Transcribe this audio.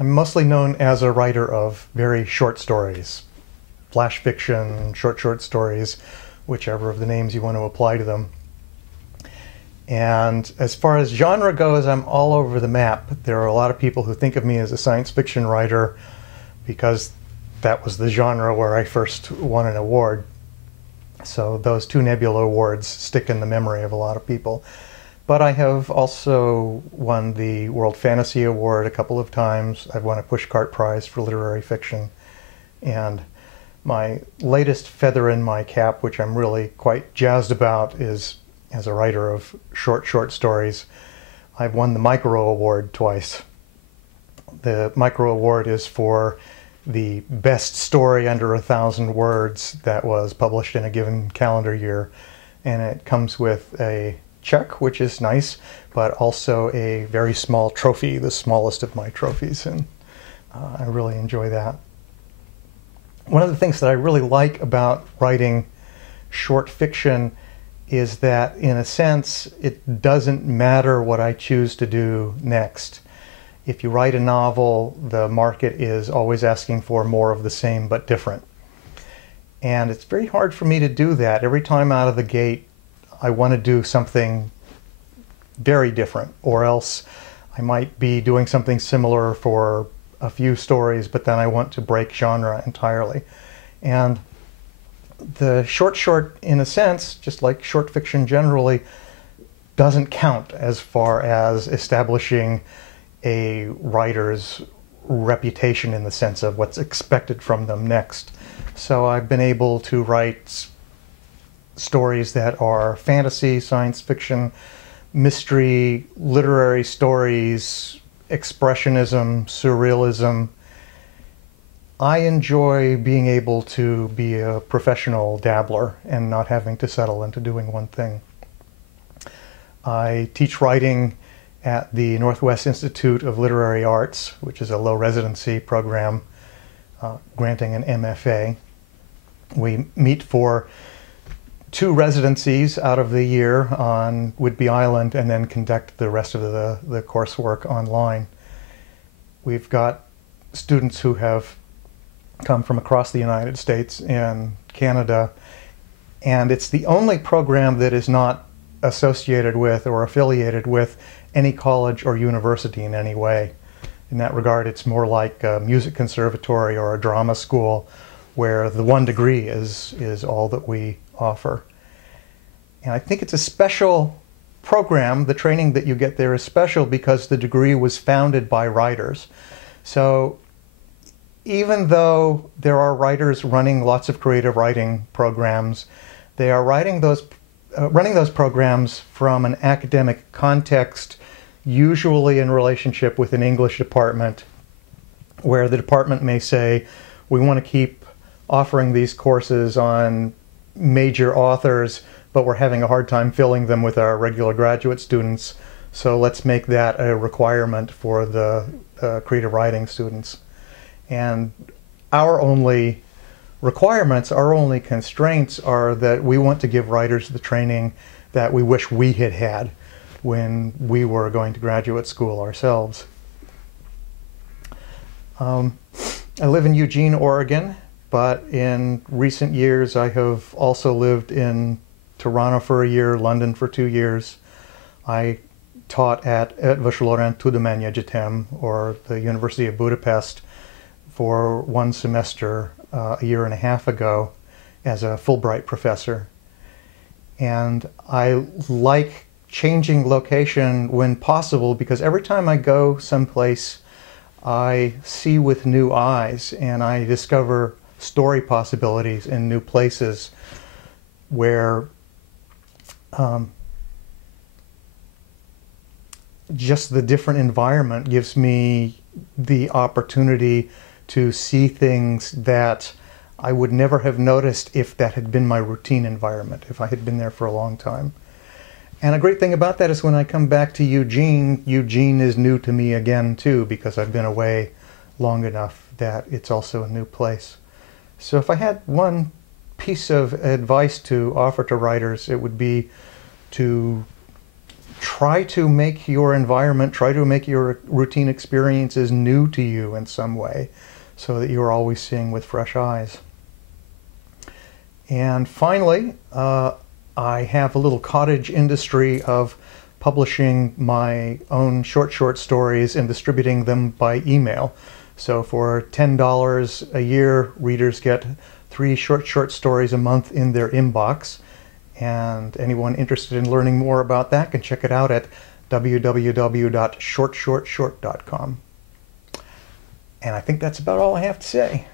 I'm mostly known as a writer of very short stories, flash fiction, short stories, whichever of the names you want to apply to them. And as far as genre goes, I'm all over the map. There are a lot of people who think of me as a science fiction writer because that was the genre where I first won an award. So those two Nebula awards stick in the memory of a lot of people. But I have also won the World Fantasy Award a couple of times. I've won a Pushcart Prize for literary fiction. And my latest feather in my cap, which I'm really quite jazzed about, is as a writer of short stories. I've won the Micro Award twice. The Micro Award is for the best story under 1,000 words that was published in a given calendar year. And it comes with a check, which is nice, but also a very small trophy, the smallest of my trophies. And I really enjoy that. One of the things that I really like about writing short fiction is that, in a sense, it doesn't matter what I choose to do next. If you write a novel, the market is always asking for more of the same but different. And it's very hard for me to do that. Every time out of the gate, I want to do something very different, or else I might be doing something similar for a few stories, but then I want to break genre entirely. And the short, in a sense, just like short fiction generally, doesn't count as far as establishing a writer's reputation in the sense of what's expected from them next. So I've been able to write stories that are fantasy, science fiction, mystery, literary stories, expressionism, surrealism. I enjoy being able to be a professional dabbler and not having to settle into doing one thing. I teach writing at the Northwest Institute of Literary Arts, which is a low residency program granting an MFA. We meet for 2 residencies out of the year on Whidbey Island and then conduct the rest of the coursework online. We've got students who have come from across the United States and Canada, and it's the only program that is not associated with or affiliated with any college or university in any way. In that regard, it's more like a music conservatory or a drama school where the one degree is all that we offer. And I think it's a special program. The training that you get there is special because the degree was founded by writers. So even though there are writers running lots of creative writing programs, they are running those programs from an academic context, usually in relationship with an English department, where the department may say, we want to keep offering these courses on major authors, but we're having a hard time filling them with our regular graduate students, so let's make that a requirement for the creative writing students. And our only requirements, our only constraints are that we want to give writers the training that we wish we had had when we were going to graduate school ourselves. I live in Eugene, Oregon, but in recent years I have also lived in Toronto for a year, London for 2 years. I taught at Vasuloran Tudományegyetem, Egyetem, or the University of Budapest, for 1 semester a year and a half ago as a Fulbright professor. And I like changing location when possible because every time I go someplace I see with new eyes and I discover story possibilities in new places where just the different environment gives me the opportunity to see things that I would never have noticed if that had been my routine environment, if I had been there for a long time. And a great thing about that is when I come back to Eugene, Eugene is new to me again too, because I've been away long enough that it's also a new place. So if I had one piece of advice to offer to writers, it would be to try to make your environment, try to make your routine experiences new to you in some way, so that you're always seeing with fresh eyes. And finally, I have a little cottage industry of publishing my own short stories and distributing them by email. So for $10 a year, readers get 3 short stories a month in their inbox. And anyone interested in learning more about that can check it out at www.shortshortshort.com. And I think that's about all I have to say.